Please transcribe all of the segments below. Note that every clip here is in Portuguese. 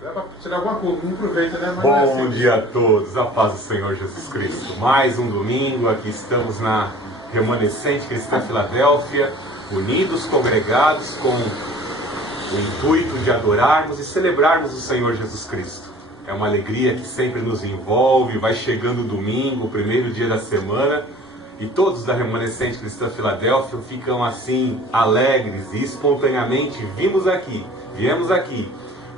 Dá pra tirar um proveito, né? Mas Bom dia a todos, a paz do Senhor Jesus Cristo. Mais um domingo, aqui estamos na Remanescente Cristã Filadélfia, unidos, congregados com o intuito de adorarmos e celebrarmos o Senhor Jesus Cristo. É uma alegria que sempre nos envolve, vai chegando o domingo, o primeiro dia da semana, e todos da Remanescente Cristã Filadélfia ficam assim alegres e espontaneamente viemos aqui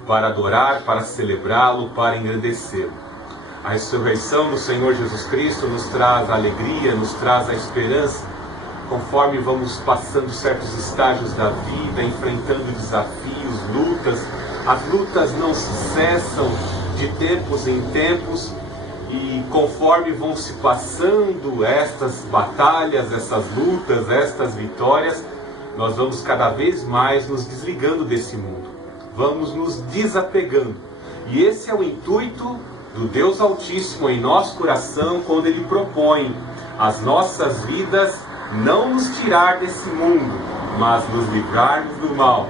para adorar, para celebrá-lo, para engrandecê-lo. A ressurreição do Senhor Jesus Cristo nos traz a alegria, nos traz a esperança, conforme vamos passando certos estágios da vida, enfrentando desafios, lutas. As lutas não se cessam de tempos em tempos, e conforme vão se passando estas batalhas, essas lutas, estas vitórias, nós vamos cada vez mais nos desligando desse mundo. Vamos nos desapegando. E esse é o intuito do Deus Altíssimo em nosso coração, quando Ele propõe as nossas vidas não nos tirar desse mundo, mas nos livrarmos do mal.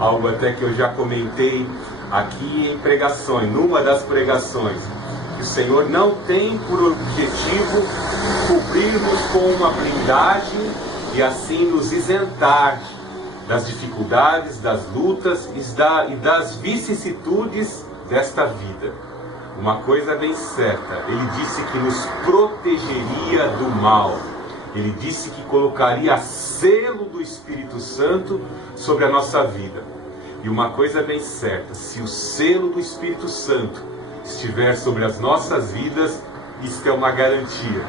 Algo até que eu já comentei aqui em pregações, numa das pregações, que o Senhor não tem por objetivo cobrir-nos com uma blindagem e assim nos isentar das dificuldades, das lutas e das vicissitudes desta vida. Uma coisa bem certa, Ele disse que nos protegeria do mal. Ele disse que colocaria selo do Espírito Santo sobre a nossa vida. E uma coisa bem certa, se o selo do Espírito Santo estiver sobre as nossas vidas, isto é uma garantia.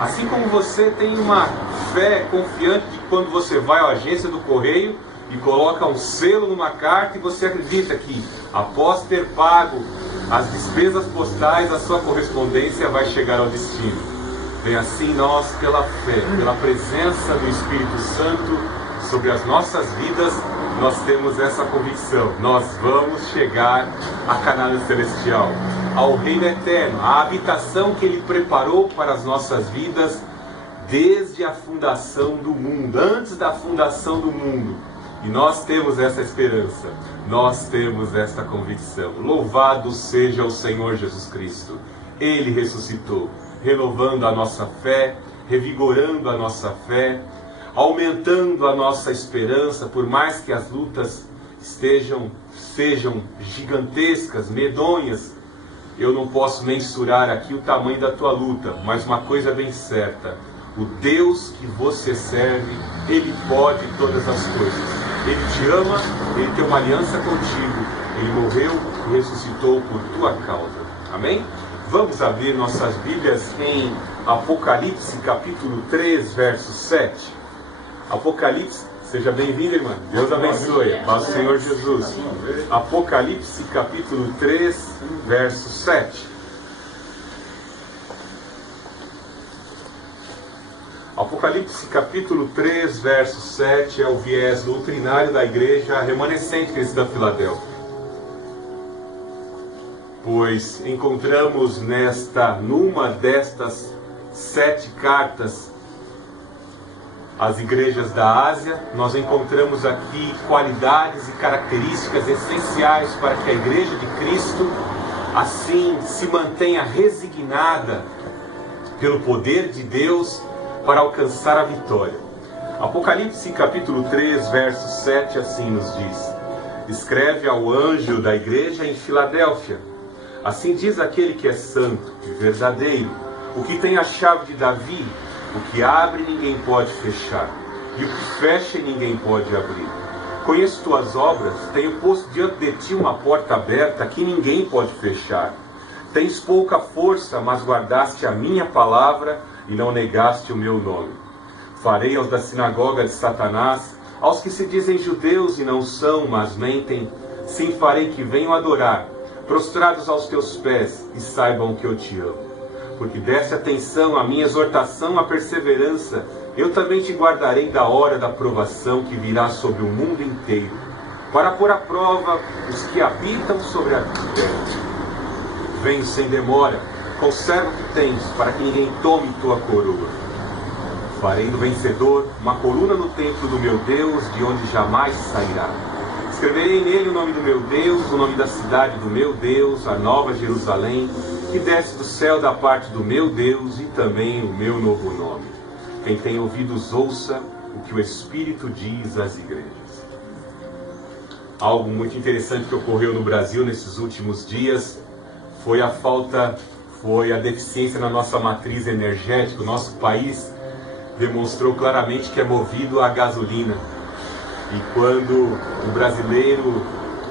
Assim como você tem uma fé confiante de quando você vai à agência do correio e coloca um selo numa carta e você acredita que, após ter pago as despesas postais, a sua correspondência vai chegar ao destino. Bem assim nós, pela fé, pela presença do Espírito Santo sobre as nossas vidas, nós temos essa convicção. Nós vamos chegar a Canaã Celestial, ao Reino Eterno, à habitação que Ele preparou para as nossas vidas desde a fundação do mundo, antes da fundação do mundo. E nós temos essa esperança, nós temos essa convicção. Louvado seja o Senhor Jesus Cristo. Ele ressuscitou, renovando a nossa fé, revigorando a nossa fé, aumentando a nossa esperança, por mais que as lutas sejam gigantescas, medonhas. Eu não posso mensurar aqui o tamanho da tua luta, mas uma coisa bem certa: o Deus que você serve, Ele pode todas as coisas. Ele te ama, Ele tem uma aliança contigo, Ele morreu e ressuscitou por tua causa. Amém? Vamos abrir nossas Bíblias em Apocalipse capítulo 3, verso 7. Apocalipse, seja bem-vindo, irmã. Deus abençoe. Paz do Senhor Jesus. Apocalipse capítulo 3, verso 7. Apocalipse capítulo 3, verso 7 é o viés doutrinário da igreja Remanescente Cristã Filadélfia. Pois encontramos numa destas 7 cartas às igrejas da Ásia, nós encontramos aqui qualidades e características essenciais para que a igreja de Cristo assim se mantenha resignada pelo poder de Deus para alcançar a vitória. Apocalipse capítulo 3, verso 7 assim nos diz: escreve ao anjo da igreja em Filadélfia: assim diz aquele que é santo e verdadeiro, o que tem a chave de Davi, o que abre ninguém pode fechar, e o que fecha ninguém pode abrir. Conheço tuas obras, tenho posto diante de ti uma porta aberta que ninguém pode fechar. Tens pouca força, mas guardaste a minha palavra e não negaste o meu nome. Farei aos da sinagoga de Satanás, aos que se dizem judeus e não são, mas mentem, sim, farei que venham adorar, prostrados aos teus pés, e saibam que eu te amo. Porque deste atenção à minha exortação, à perseverança, eu também te guardarei da hora da provação que virá sobre o mundo inteiro, para pôr à prova os que habitam sobre a terra. Venho sem demora, conserva o que tens, para que ninguém tome tua coroa. Farei do vencedor uma coluna no templo do meu Deus, de onde jamais sairá. Escreverei nele o nome do meu Deus, o nome da cidade do meu Deus, a nova Jerusalém, que desce do céu da parte do meu Deus, e também o meu novo nome. Quem tem ouvidos, ouça o que o Espírito diz às igrejas. Algo muito interessante que ocorreu no Brasil nesses últimos dias foi a deficiência na nossa matriz energética. O nosso país demonstrou claramente que é movido a gasolina. E quando o brasileiro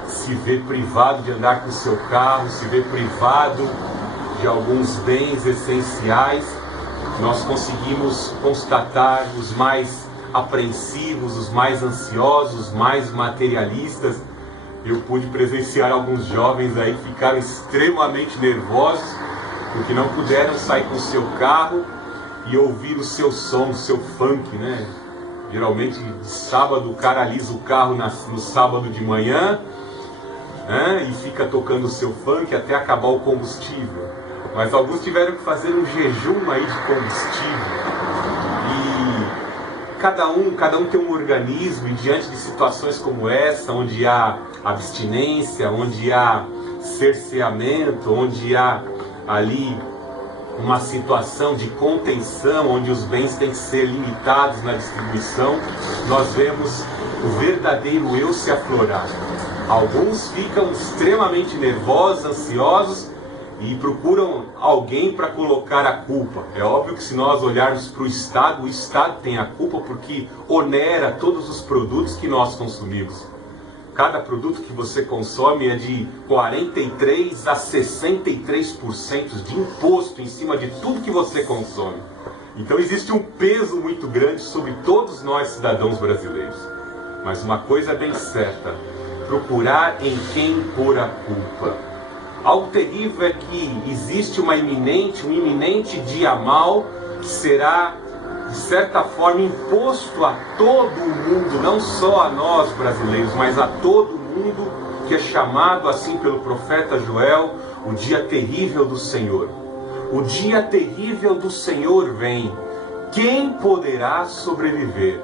se vê privado de andar com o seu carro, se vê privado de alguns bens essenciais, nós conseguimos constatar os mais apreensivos, os mais ansiosos, os mais materialistas. Eu pude presenciar alguns jovens aí que ficaram extremamente nervosos porque não puderam sair com o seu carro e ouvir o seu som, o seu funk, né? Geralmente de sábado o cara alisa o carro no sábado de manhã, né? E fica tocando o seu funk até acabar o combustível. Mas alguns tiveram que fazer um jejum aí de combustível. E cada um tem um organismo, e diante de situações como essa, onde há abstinência, onde há cerceamento, onde há ali uma situação de contenção, onde os bens têm que ser limitados na distribuição, nós vemos o verdadeiro eu se aflorar. Alguns ficam extremamente nervosos, ansiosos, e procuram alguém para colocar a culpa. É óbvio que se nós olharmos para o Estado tem a culpa porque onera todos os produtos que nós consumimos. Cada produto que você consome é de 43% a 63% de imposto em cima de tudo que você consome. Então existe um peso muito grande sobre todos nós cidadãos brasileiros. Mas uma coisa é bem certa: procurar em quem pôr a culpa. Algo terrível é que existe um iminente dia mau que será, de certa forma, imposto a todo o mundo, não só a nós brasileiros, mas a todo o mundo, que é chamado assim pelo profeta Joel, o dia terrível do Senhor. O dia terrível do Senhor vem. Quem poderá sobreviver?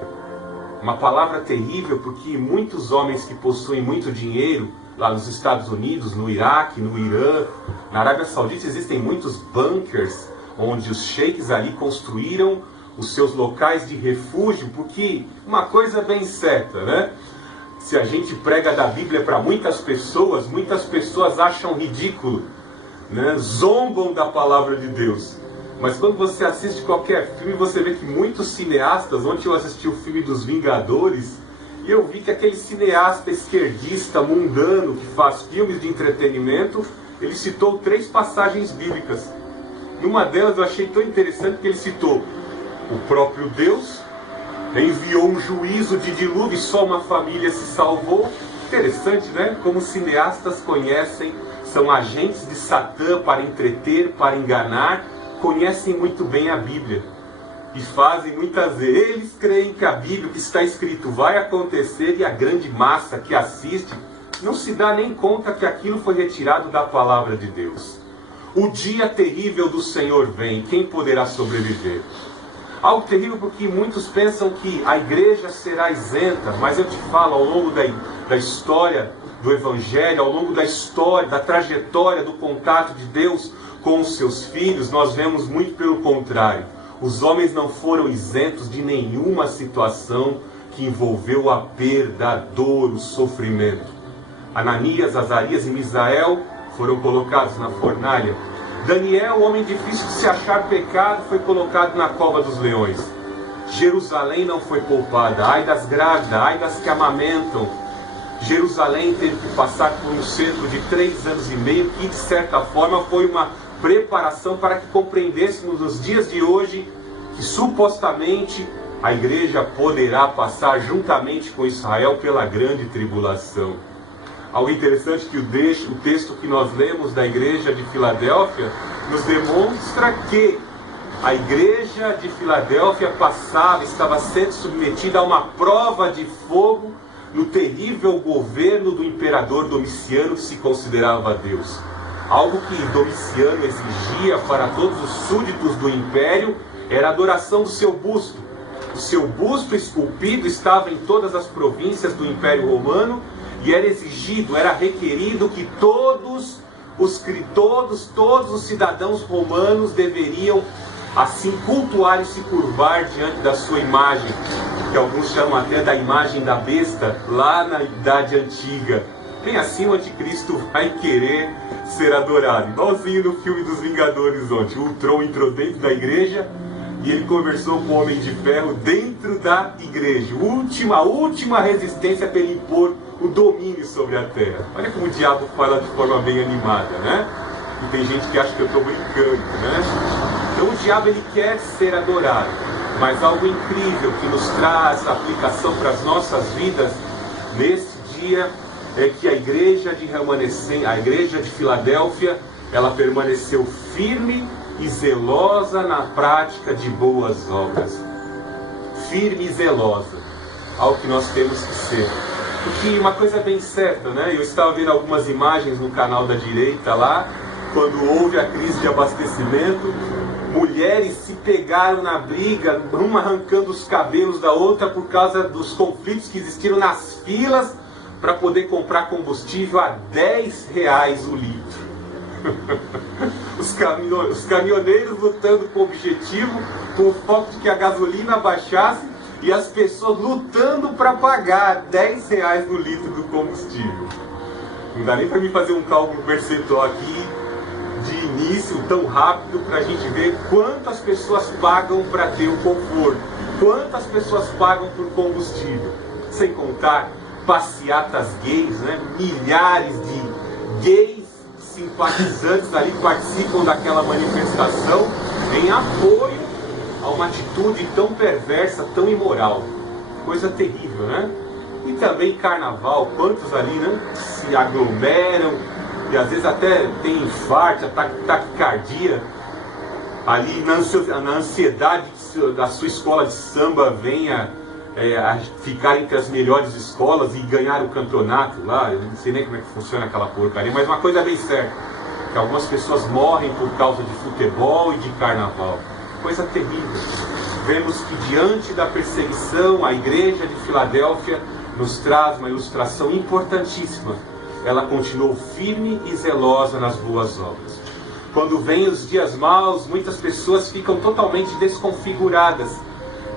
Uma palavra terrível porque muitos homens que possuem muito dinheiro, lá nos Estados Unidos, no Iraque, no Irã, na Arábia Saudita, existem muitos bunkers onde os sheiks ali construíram os seus locais de refúgio, porque uma coisa bem certa, né? Se a gente prega da Bíblia para muitas pessoas acham ridículo, né? Zombam da palavra de Deus. Mas quando você assiste qualquer filme, você vê que muitos cineastas, ontem eu assisti o filme dos Vingadores, e eu vi que aquele cineasta esquerdista, mundano, que faz filmes de entretenimento, ele citou 3 passagens bíblicas. E uma delas eu achei tão interessante que ele citou: o próprio Deus enviou um juízo de dilúvio e só uma família se salvou. Interessante, né? Como os cineastas conhecem, são agentes de Satã para entreter, para enganar, conhecem muito bem a Bíblia. E fazem muitas vezes, eles creem que a Bíblia, que está escrito, vai acontecer, e a grande massa que assiste não se dá nem conta que aquilo foi retirado da palavra de Deus. O dia terrível do Senhor vem, quem poderá sobreviver? Algo terrível porque muitos pensam que a igreja será isenta, mas eu te falo, ao longo da história do Evangelho, ao longo da história, da trajetória do contato de Deus com os seus filhos, nós vemos muito pelo contrário. Os homens não foram isentos de nenhuma situação que envolveu a perda, a dor, o sofrimento. Ananias, Azarias e Misael foram colocados na fornalha. Daniel, homem difícil de se achar pecado, foi colocado na cova dos leões. Jerusalém não foi poupada. Ai das grávidas, ai das que amamentam. Jerusalém teve que passar por um cerco de 3 anos e meio, que de certa forma foi uma preparação para que compreendêssemos nos dias de hoje que supostamente a igreja poderá passar juntamente com Israel pela grande tribulação. Algo interessante que o texto que nós lemos da igreja de Filadélfia nos demonstra que a igreja de Filadélfia estava sendo submetida a uma prova de fogo no terrível governo do imperador Domiciano, que se considerava Deus. Algo que Domiciano exigia para todos os súditos do império era a adoração do seu busto. O seu busto esculpido estava em todas as províncias do Império Romano, E era exigido, era requerido que todos os cidadãos romanos deveriam assim cultuar e se curvar diante da sua imagem, que alguns chamam até da imagem da besta, lá na Idade Antiga. Bem assim o anticristo vai querer ser adorado. Igualzinho no filme dos Vingadores ontem. O Ultron entrou dentro da igreja e ele conversou com o Homem de Ferro dentro da igreja. A última resistência para ele impor o domínio sobre a terra. Olha como o diabo fala de forma bem animada, né? E tem gente que acha que eu estou brincando, né? Então o diabo ele quer ser adorado. Mas algo incrível que nos traz aplicação para as nossas vidas nesse dia é que a igreja de Filadélfia, ela permaneceu firme e zelosa na prática de boas obras. Firme e zelosa, algo que nós temos que ser. Porque uma coisa bem certa, né? Eu estava vendo algumas imagens no canal da direita lá, quando houve a crise de abastecimento, mulheres se pegaram na briga, uma arrancando os cabelos da outra por causa dos conflitos que existiram nas filas para poder comprar combustível a R$10 o litro. Os caminhoneiros lutando com o objetivo, com o foco de que a gasolina baixasse, e as pessoas lutando para pagar R$10 no litro do combustível. Não dá nem para mim fazer um cálculo percentual aqui de início tão rápido para a gente ver quantas pessoas pagam para ter o conforto, quantas pessoas pagam por combustível, sem contar passeatas gays, né? Milhares de gays simpatizantes ali participam daquela manifestação em apoio a uma atitude tão perversa, tão imoral. Coisa terrível, né? E também carnaval, quantos ali, né, se aglomeram e às vezes até tem infarto, taquicardia, ali na ansiedade da sua escola de samba venha a ficar entre as melhores escolas e ganhar o campeonato lá. Eu não sei nem como é que funciona aquela porcaria, mas uma coisa é bem certa, que algumas pessoas morrem por causa de futebol e de carnaval. Coisa terrível. Vemos que diante da perseguição, a igreja de Filadélfia nos traz uma ilustração importantíssima. Ela continuou firme e zelosa nas boas obras. Quando vêm os dias maus, muitas pessoas ficam totalmente desconfiguradas.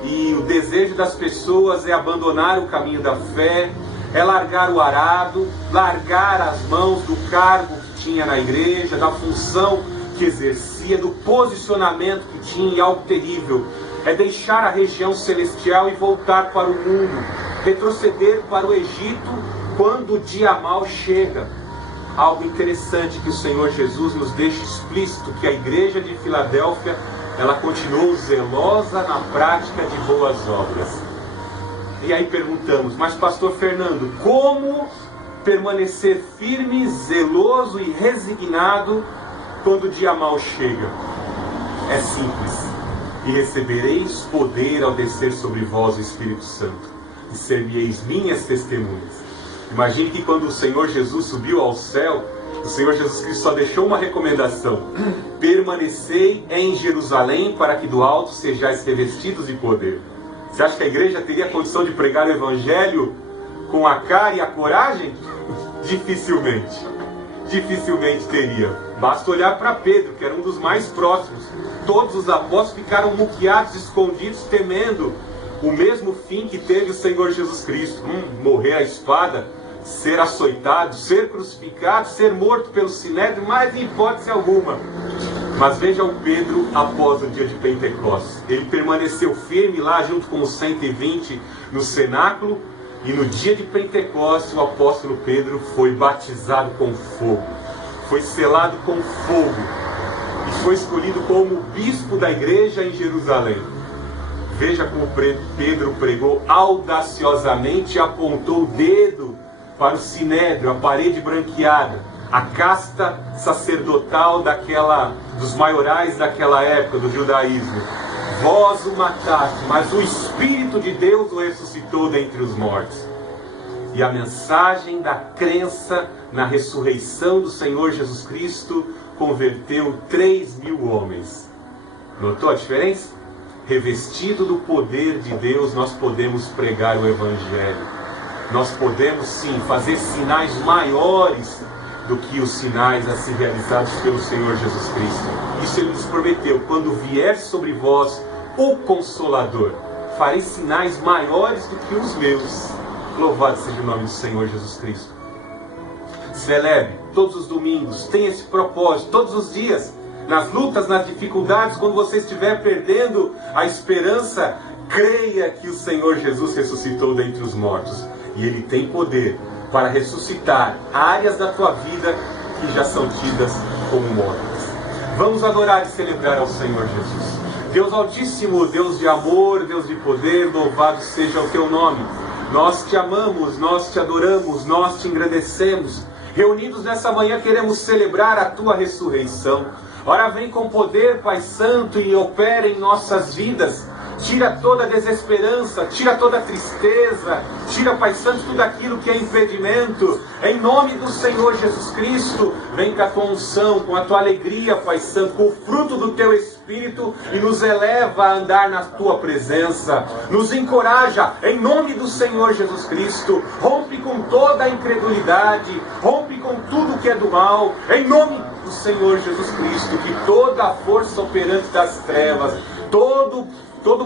E o desejo das pessoas é abandonar o caminho da fé, é largar o arado, largar as mãos do cargo que tinha na igreja, da função que exercia, do posicionamento que tinha, e algo terrível. É deixar a região celestial e voltar para o mundo, retroceder para o Egito quando o dia mau chega. Algo interessante que o Senhor Jesus nos deixa explícito, que a igreja de Filadélfia, ela continuou zelosa na prática de boas obras. E aí perguntamos, mas pastor Fernando, como permanecer firme, zeloso e resignado quando o dia mau chega? É simples. E recebereis poder ao descer sobre vós o Espírito Santo, e ser-me-eis minhas testemunhas. Imagine que quando o Senhor Jesus subiu ao céu, o Senhor Jesus Cristo só deixou uma recomendação: permanecei em Jerusalém, para que do alto sejais revestidos de poder. Você acha que a igreja teria condição de pregar o Evangelho com a cara e a coragem? Dificilmente. Dificilmente teria. Basta olhar para Pedro, que era um dos mais próximos. Todos os apóstolos ficaram muqueados, escondidos, temendo o mesmo fim que teve o Senhor Jesus Cristo. Morrer à espada, ser açoitado, ser crucificado, ser morto pelo sinédrio, mas em hipótese alguma. Mas vejam Pedro após o dia de Pentecostes. Ele permaneceu firme lá junto com os 120 no cenáculo, e no dia de Pentecostes o apóstolo Pedro foi batizado com fogo, foi selado com fogo e foi escolhido como bispo da igreja em Jerusalém. Veja como Pedro pregou audaciosamente e apontou o dedo para o sinédrio, a parede branqueada, a casta sacerdotal dos maiorais daquela época do judaísmo. Vós o mataste, mas o Espírito de Deus o ressuscitou dentre os mortos. E a mensagem da crença na ressurreição do Senhor Jesus Cristo converteu 3.000 homens. Notou a diferença? Revestido do poder de Deus, nós podemos pregar o Evangelho. nós podemos sim fazer sinais maiores do que os sinais assim realizados pelo Senhor Jesus Cristo. Isso Ele nos prometeu: quando vier sobre vós o Consolador, farei sinais maiores do que os meus. Louvado seja o nome do Senhor Jesus Cristo. Celebre todos os domingos, tenha esse propósito, todos os dias, nas lutas, nas dificuldades, quando você estiver perdendo a esperança, creia que o Senhor Jesus ressuscitou dentre os mortos. E Ele tem poder para ressuscitar áreas da tua vida que já são tidas como mortas. Vamos adorar e celebrar ao Senhor Jesus. Deus Altíssimo, Deus de amor, Deus de poder, louvado seja o teu nome. Nós te amamos, nós te adoramos, nós te engrandecemos. Reunidos nessa manhã queremos celebrar a tua ressurreição. Ora, vem com poder, Pai Santo, e opera em nossas vidas. Tira toda a desesperança, tira toda a tristeza, tira, Pai Santo, tudo aquilo que é impedimento. Em nome do Senhor Jesus Cristo, vem com a tua unção, com a tua alegria, Pai Santo, com o fruto do teu Espírito, e nos eleva a andar na tua presença. Nos encoraja, em nome do Senhor Jesus Cristo. Rompe com toda a incredulidade, rompe com tudo que é do mal, em nome do Senhor Jesus Cristo. Que toda a força operante das trevas, todo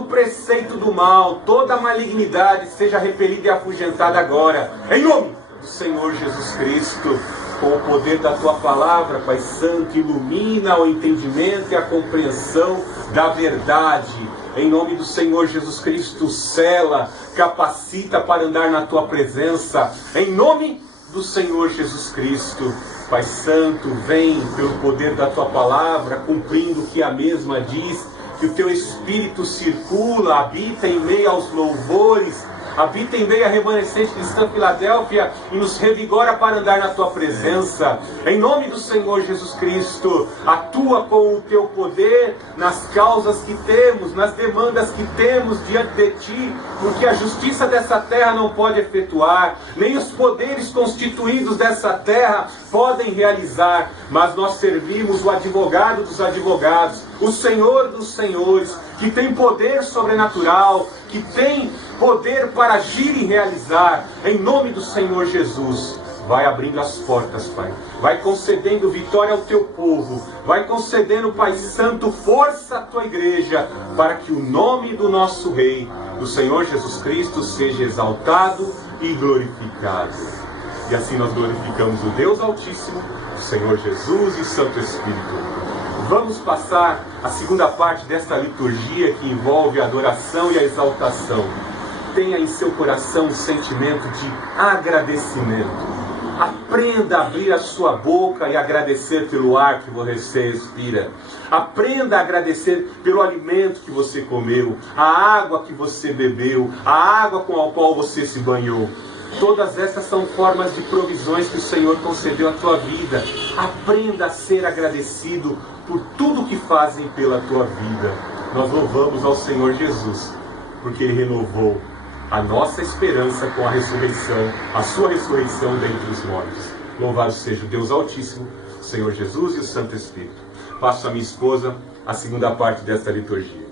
preceito do mal, toda malignidade seja repelida e afugentada agora, em nome do Senhor Jesus Cristo. Com o poder da tua palavra, Pai Santo, ilumina o entendimento e a compreensão da verdade. Em nome do Senhor Jesus Cristo, sela, capacita para andar na tua presença. Em nome do Senhor Jesus Cristo, Pai Santo, vem pelo poder da tua palavra, cumprindo o que a mesma diz. Que o teu Espírito circula, habita em meio aos louvores, habita em meio à remanescente cristã Filadélfia e nos revigora para andar na tua presença. Em nome do Senhor Jesus Cristo, atua com o teu poder nas causas que temos, nas demandas que temos diante de ti, porque a justiça dessa terra não pode efetuar, nem os poderes constituídos dessa terra podem realizar, mas nós servimos o advogado dos advogados, o Senhor dos senhores, que tem poder sobrenatural, que tem poder para agir e realizar. Em nome do Senhor Jesus, vai abrindo as portas, Pai. Vai concedendo vitória ao teu povo. Vai concedendo, Pai Santo, força à tua igreja, para que o nome do nosso Rei, do Senhor Jesus Cristo, seja exaltado e glorificado. E assim nós glorificamos o Deus Altíssimo, o Senhor Jesus e o Santo Espírito. Vamos passar a segunda parte desta liturgia que envolve a adoração e a exaltação. Tenha em seu coração um sentimento de agradecimento. Aprenda a abrir a sua boca e agradecer pelo ar que você respira. Aprenda a agradecer pelo alimento que você comeu, a água que você bebeu, a água com a qual você se banhou. Todas essas são formas de provisões que o Senhor concedeu à tua vida. Aprenda a ser agradecido por tudo que fazem pela tua vida. Nós louvamos ao Senhor Jesus, porque Ele renovou a nossa esperança com a ressurreição, a sua ressurreição dentre os mortos. Louvado seja o Deus Altíssimo, o Senhor Jesus e o Santo Espírito. Passo a minha esposa a segunda parte desta liturgia.